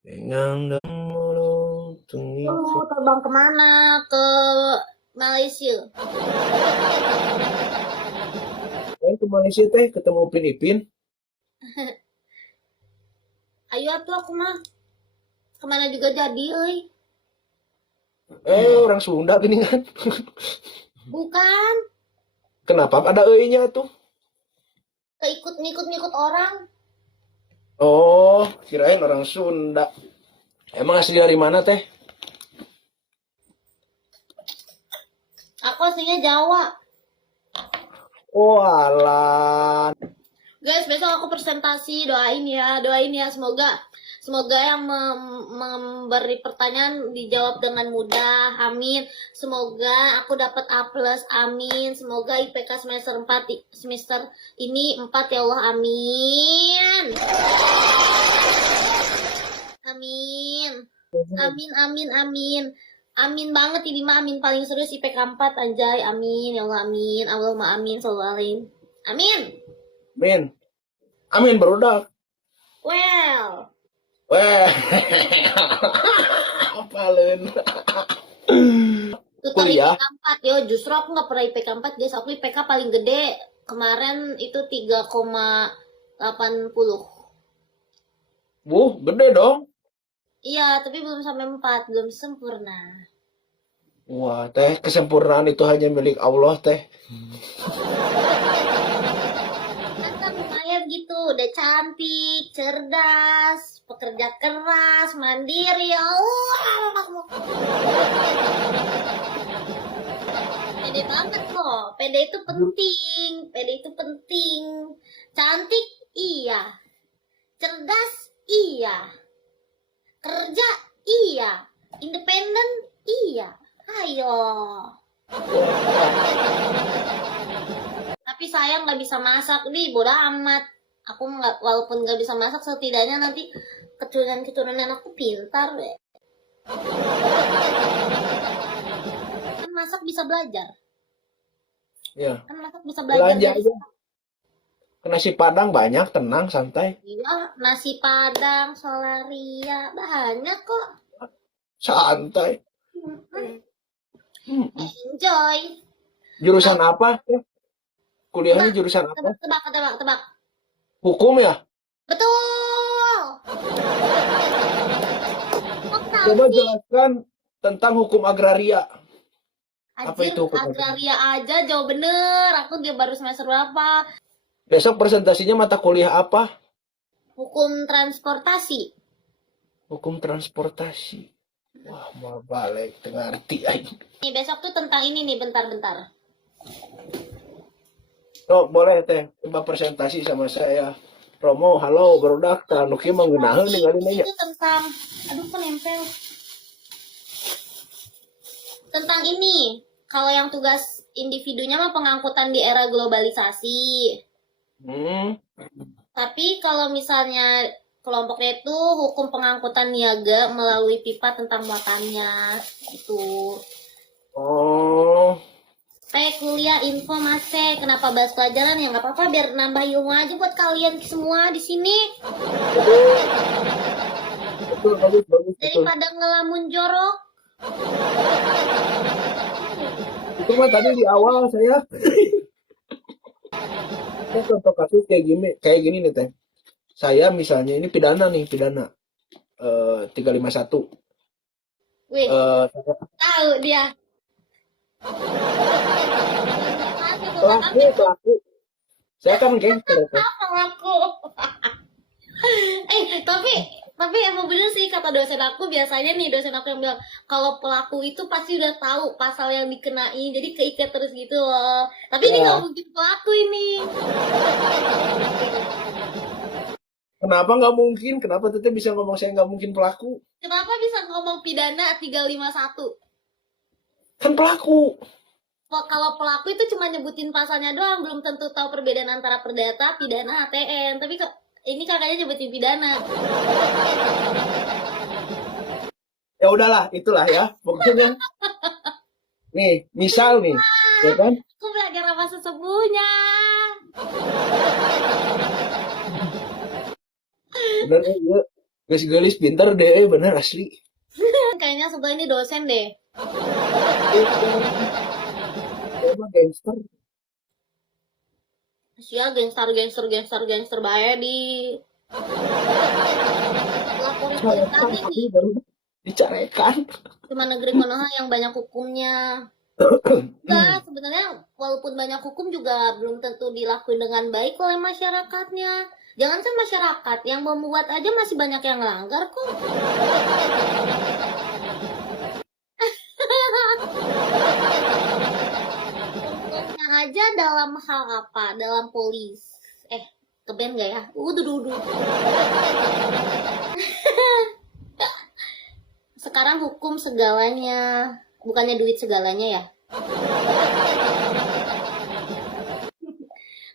Dengan dahulu Mau terbang kemana? Ke Malaysia. ke Malaysia teh ketemu Upin Ipin. Ayo atuh aku mah. Kemana juga jadi, euy. Orang Sunda gini kan. Bukan. Kenapa ada nya tuh? Keikut ngikut-ngikut orang. Oh, kirain orang Sunda. Emang asli dari mana teh? Aku aslinya Jawa. Oh, alah. Guys, besok aku presentasi, doain ya, semoga yang memberi pertanyaan dijawab dengan mudah, amin. Semoga aku dapat A+, amin. Semoga IPK semester 4 semester ini 4 ya Allah, amin. Amin. Amin, amin, amin. Amin banget ini mah, amin paling serius IPK 4 anjay, amin ya Allah, amin. Allahumma amin, sallallahu alaihi. Amin. Amin. Amin barudak. Well, Weh. Apalun. tutang Kuliah. IPK 4 yo, justru aku nggak pernah IPK 4 guys, aku IPK paling gede kemarin itu 3,80. Gede dong. Iya, tapi belum sampai 4, belum sempurna. Wah, teh kesempurnaan itu hanya milik Allah teh. Kan lumayan gitu, udah cantik, cerdas, pekerja keras, mandiri, ya Allah. Pede banget kok, pede itu penting, pede itu penting. Cantik, iya. Cerdas, iya. Kerja, iya. Independen, iya. Ayo. Tapi sayang nggak bisa masak, nih bodo amat. Aku nggak, walaupun nggak bisa masak, setidaknya nanti keturunan aku pintar deh. Kan masak bisa belajar. Iya. Kan masak bisa belajar Belanja dari aja. Nasi Padang banyak, tenang, santai. iya, nasi Padang, Solaria, banyak kok. Santai. Enjoy. Jurusan apa? Kuliahnya Tebak, jurusan apa? tebak. Hukum ya? Betul. Kok tahu Coba sih? jelaskan tentang hukum agraria. Apa Anjir, itu hukum agraria aja jauh bener. Aku dia baru semester berapa? Besok presentasinya mata kuliah apa? Hukum transportasi. Hukum transportasi. Wah, mau balik tengah arti aja. Nih, besok tuh tentang ini nih, bentar. Oh, boleh teh, coba presentasi sama saya. Romo, halo, barudak, tanuki mah ngeunaheun ningali nanya. Itu tentang, aduh kok nempel. Tentang ini, kalau yang tugas individunya mah pengangkutan di era globalisasi. Tapi kalau misalnya kelompoknya itu hukum pengangkutan niaga melalui pipa tentang muatannya gitu. Oh, Kuliah info masih kenapa bahas pelajaran ya nggak apa-apa biar nambah ilmu aja buat kalian semua di sini betul, bagus, betul. daripada ngelamun jorok. Itu mah tadi di awal saya. Ini contoh kasus kayak gini nih teh. Saya misalnya ini pidana nih, pidana 351. Wih, Saya tahu dia. pelaku. Saya kan gangster teh. Aku. Tapi emang bener sih kata dosen aku, biasanya nih dosen aku yang bilang kalau pelaku itu pasti udah tahu pasal yang dikenai, jadi keikat terus gitu loh. Tapi ini Ya. nggak mungkin pelaku ini. Kenapa nggak mungkin? Kenapa teteh bisa ngomong saya nggak mungkin pelaku? Kenapa bisa ngomong pidana 351? Kan pelaku. Kalau pelaku itu cuma nyebutin pasalnya doang, belum tentu tahu perbedaan antara perdata, pidana, HTN. Tapi kok ini kakaknya nyebutin pidana. Ya udahlah, itulah ya. Pokoknya nih, misal nih, ya kan? Aku belajar apa sesungguhnya. Bener ya. Gelis-gelis pinter deh, bener asli. Kayaknya sebelah ini dosen deh. Emang gangster. Sia gangster bae di lapor Carekan, tadi tapi nih. baru dicarekan. Cuma negeri Konoha yang banyak hukumnya. Enggak, sebenarnya walaupun banyak hukum juga belum tentu dilakuin dengan baik oleh masyarakatnya. Jangankan masyarakat, yang membuat aja masih banyak yang melanggar kok. Contohnya aja dalam hal apa? Dalam polis. Keben gak ya? Udah. Sekarang hukum segalanya, bukannya duit segalanya ya.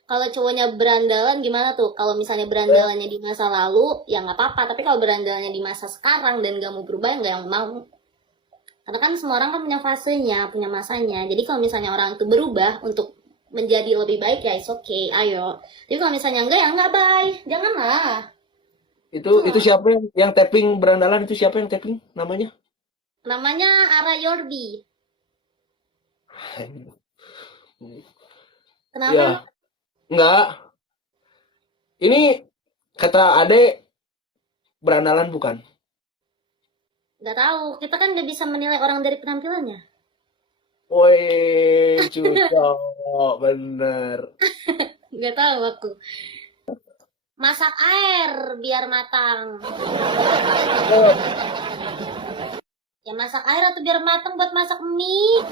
Kalau cowoknya berandalan gimana tuh? Kalau misalnya berandalannya di masa lalu, ya nggak apa-apa. Tapi kalau berandalannya di masa sekarang dan gak mau berubah, ya nggak yang mau. Karena kan semua orang kan punya fasenya, punya masanya. Jadi kalau misalnya orang itu berubah untuk menjadi lebih baik, ya it's okay, ayo. Tapi kalau misalnya enggak, ya enggak, bye. Janganlah. Itu siapa yang tapping berandalan, itu siapa yang tapping namanya? Namanya Ara Yorbi. Kenapa? Ya, enggak. Ini kata Ade berandalan bukan? Nggak tahu. Kita kan nggak bisa menilai orang dari penampilannya. Woi, cocok, bener. Nggak tahu aku. Masak air biar matang. Oh, Ya masak air atau biar matang buat masak mie.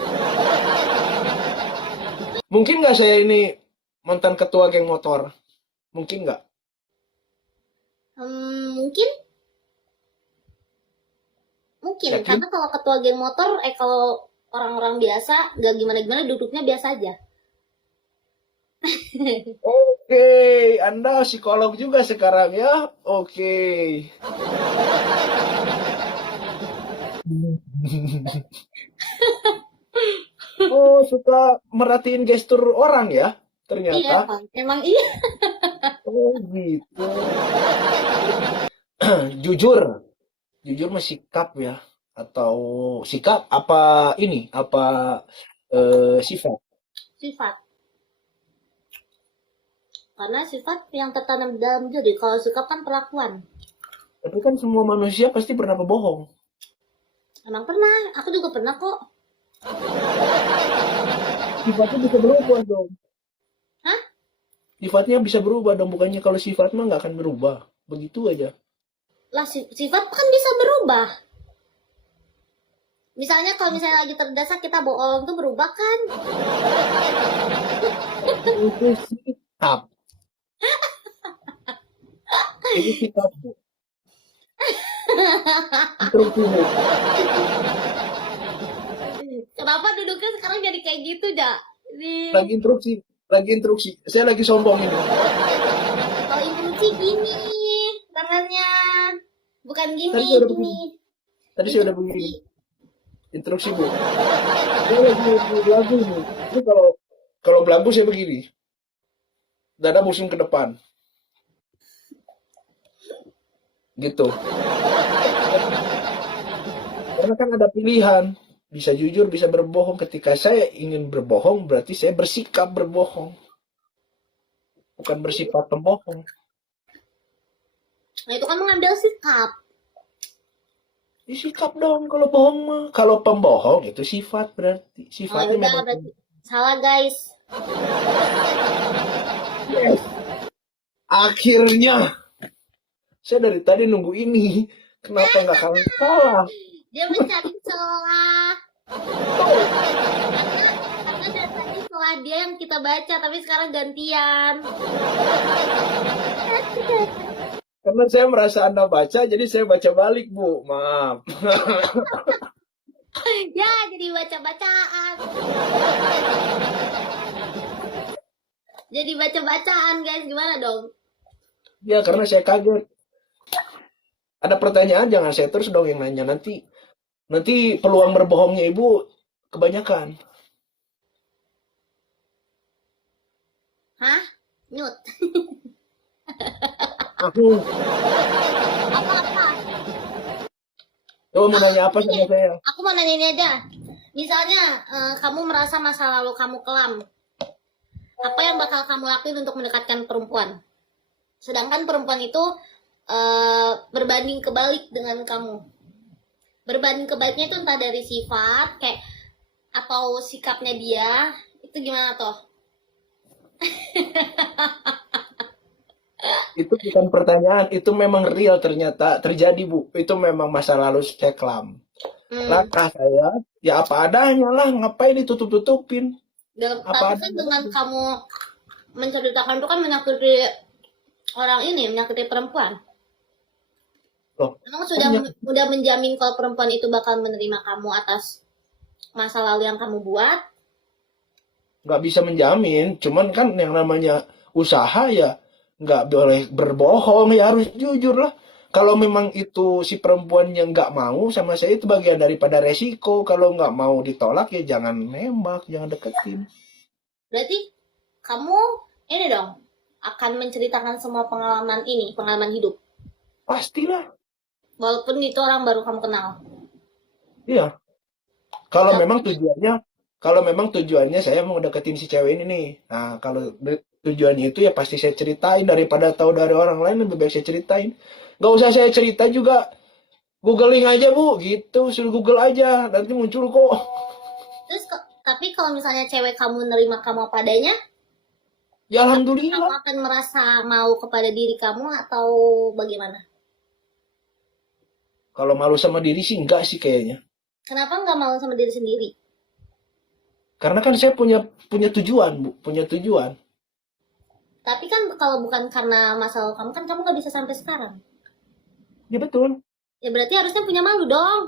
mungkin nggak saya ini mantan ketua geng motor? Mungkin nggak? Mungkin. Yakin? Karena kalau ketua geng motor, kalau orang-orang biasa, nggak gimana-gimana duduknya biasa aja. Oke, Anda psikolog juga sekarang ya? Oke. Oh, suka merhatiin gestur orang ya? Iya, Ternyata. Pak. Emang iya. Oh, gitu. Jujur. Jujur mah sikap ya? Atau sikap apa ini? Apa sifat? Sifat. Karena sifat yang tertanam dalam diri. Kalau sikap kan perlakuan. Tapi kan semua manusia pasti pernah berbohong. Emang pernah. Aku juga pernah kok. Sifatnya bisa berubah dong. Hah? Sifatnya bisa berubah dong. Bukannya kalau sifat mah nggak akan berubah. Begitu aja. Lah sifat kan bisa berubah. Misalnya kalau misalnya lagi terdesak kita bohong tuh berubah kan? Itu sikap. Ini sikap. Instruksimu. Kenapa duduknya sekarang jadi kayak gitu, Ja? Lagi instruksi. Lagi instruksi. Saya lagi sombong ini. Kalau instruksi gini tangannya. Bukan Tadi gini, saya udah gini. begini. Tadi saya udah begini. Instruksi bu. Ini lagi belagu ini. Ini kalau belagu saya begini. Dada musim ke depan. Gitu. Karena kan ada pilihan. Bisa jujur, bisa berbohong. Ketika saya ingin berbohong, berarti saya bersikap berbohong. Bukan bersifat pembohong. Nah itu kan mengambil sikap. Sikap dong kalau bohong mah. Kalau pembohong itu sifat berarti. Sifatnya Udah, memang. berarti salah guys. Yes. Akhirnya. Saya dari tadi nunggu ini. Kenapa nggak kalian salah? Dia mencari celah. Karena dari tadi celah dia yang kita baca, tapi sekarang gantian. Karena saya merasa Anda baca, jadi saya baca balik, Bu. Maaf. Ya, jadi baca-bacaan. Jadi baca-bacaan, guys. Gimana dong? Ya, karena saya kaget. Ada pertanyaan, jangan saya terus dong yang nanya. Nanti peluang berbohongnya Ibu kebanyakan. Hah? Nyut. Aku Apa-apa? Coba mau nanya apa sama saya? Aku mau nanya ini aja. Misalnya kamu merasa masa lalu kamu kelam, apa yang bakal kamu lakuin untuk mendekatkan perempuan? Sedangkan perempuan itu berbanding kebalik dengan kamu. Berbanding kebaliknya itu entah dari sifat kayak atau sikapnya dia, itu gimana toh? Itu bukan pertanyaan, itu memang real ternyata terjadi, Bu. Itu memang masa lalu saya kelam. Langkah saya, ya apa adanya lah, ngapain ditutup-tutupin? Apa Tapi kan dengan kamu menceritakan itu kan menyakiti orang ini, menyakiti perempuan. Loh, Memang sudah menjamin kalau perempuan itu bakal menerima kamu atas masa lalu yang kamu buat? nggak bisa menjamin, cuman kan yang namanya usaha ya nggak boleh berbohong, ya harus jujur lah. Kalau memang itu si perempuan yang nggak mau sama saya, itu bagian daripada resiko. Kalau nggak mau ditolak ya jangan nembak, jangan deketin. Berarti kamu ini dong akan menceritakan semua pengalaman ini, pengalaman hidup. Pastilah, Walaupun itu orang baru kamu kenal. iya. Kalau memang tujuannya saya mau deketin si cewek ini nih. Nah, kalau tujuannya itu ya pasti saya ceritain, daripada tahu dari orang lain lebih baik saya ceritain. Nggak usah saya cerita juga, googling aja Bu, gitu, suruh Google aja, nanti muncul kok. Terus tapi kalau misalnya cewek kamu nerima kamu apa adanya, Ya kamu alhamdulillah. akan merasa mau kepada diri kamu atau bagaimana? Kalau malu sama diri sih enggak sih kayaknya. Kenapa nggak mau sama diri sendiri? Karena kan saya punya tujuan, Bu, punya tujuan. Tapi kan kalau bukan karena masa lalu kamu kan kamu nggak bisa sampai sekarang. Ya betul. Ya berarti harusnya punya malu dong.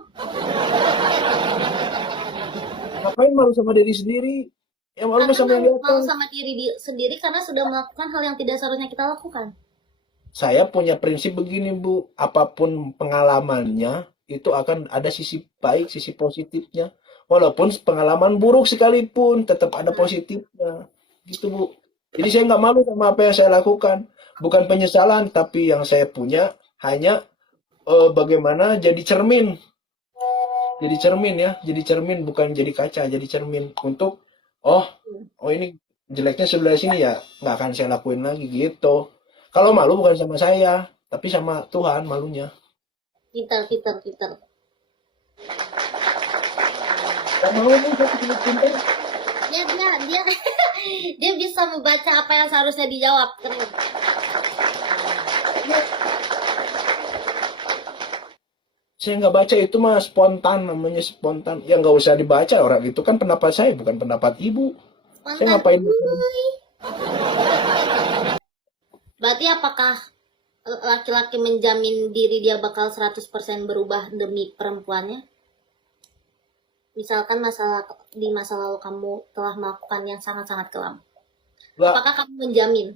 Ngapain malu sama diri sendiri? Ya malu Karena sama yang di mau atas. sama diri sendiri karena sudah melakukan hal yang tidak seharusnya kita lakukan. Saya punya prinsip begini, Bu. Apapun pengalamannya, itu akan ada sisi baik, sisi positifnya. Walaupun pengalaman buruk sekalipun, tetap ada positifnya. Gitu, Bu. Jadi saya nggak malu sama apa yang saya lakukan. Bukan penyesalan, tapi yang saya punya hanya bagaimana jadi cermin. Jadi cermin ya, jadi cermin bukan jadi kaca, jadi cermin untuk oh ini jeleknya sebelah sini ya, nggak akan saya lakuin lagi gitu. Kalau malu bukan sama saya, tapi sama Tuhan malunya. Pintar. Gak mau nih saya pintar. Dia dia bisa membaca apa yang seharusnya dijawab. Keren. Saya nggak baca itu mah spontan, namanya spontan. Ya nggak usah dibaca, orang itu kan pendapat saya bukan pendapat ibu. Saya ngapain? Berarti apakah laki-laki menjamin diri dia bakal 100% berubah demi perempuannya? Misalkan di masa lalu kamu telah melakukan yang sangat-sangat kelam. Nggak, Apakah kamu menjamin?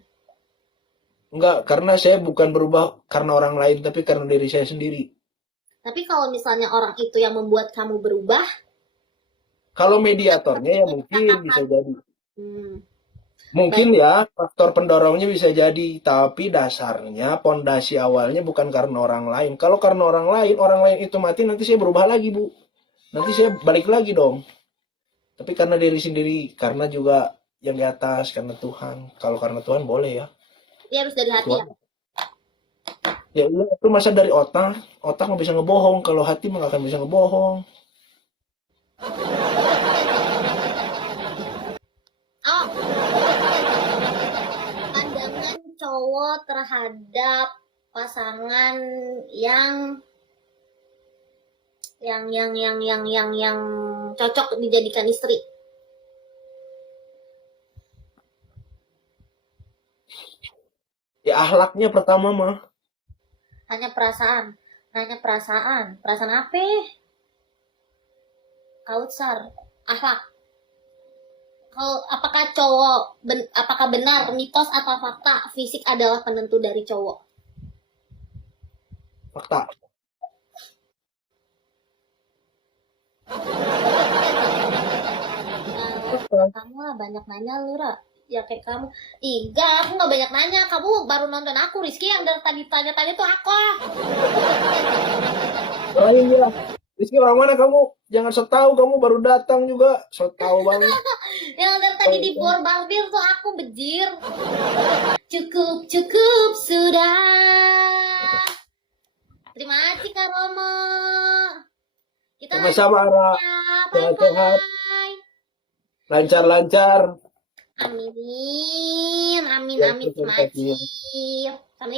nggak, karena saya bukan berubah karena orang lain, tapi karena diri saya sendiri. Tapi kalau misalnya orang itu yang membuat kamu berubah, Kalau mediatornya ya mungkin bisa jadi. hmm, Mungkin ya faktor pendorongnya bisa jadi, tapi dasarnya pondasi awalnya bukan karena orang lain. Kalau karena orang lain itu mati, nanti saya berubah lagi, Bu. Nanti saya balik lagi dong. Tapi karena diri sendiri, karena juga yang di atas, karena Tuhan. Kalau karena Tuhan boleh ya. dia harus dari hati ya. Ya itu masa dari otak nggak bisa ngebohong. Kalau hati mah nggak akan bisa ngebohong. Oh, pandangan cowok terhadap pasangan yang cocok dijadikan istri. Ya akhlaknya pertama mah. Hanya perasaan. Perasaan apa? Kautsar, akhlak. Apakah benar mitos atau fakta fisik adalah penentu dari cowok? Fakta. Kamu lah banyak nanya lu, Ra. Ya kayak kamu. Enggak, aku nggak banyak nanya. Kamu baru nonton aku, Rizky. Yang dari tadi tanya-tanya tuh aku. Lain ya. Rizky orang mana kamu? Jangan so tahu kamu baru datang juga. So tahu banget. Yang dari tadi di bor barbir tuh aku bejir. Cukup sudah. Terima kasih Kak Romo. Kita Sama-sama, Ara. lanjut ya. Sehat-sehat. Bye-bye. Lancar-lancar. Amin. Ya, Terima terima kasih. kasih. Assalamualaikum.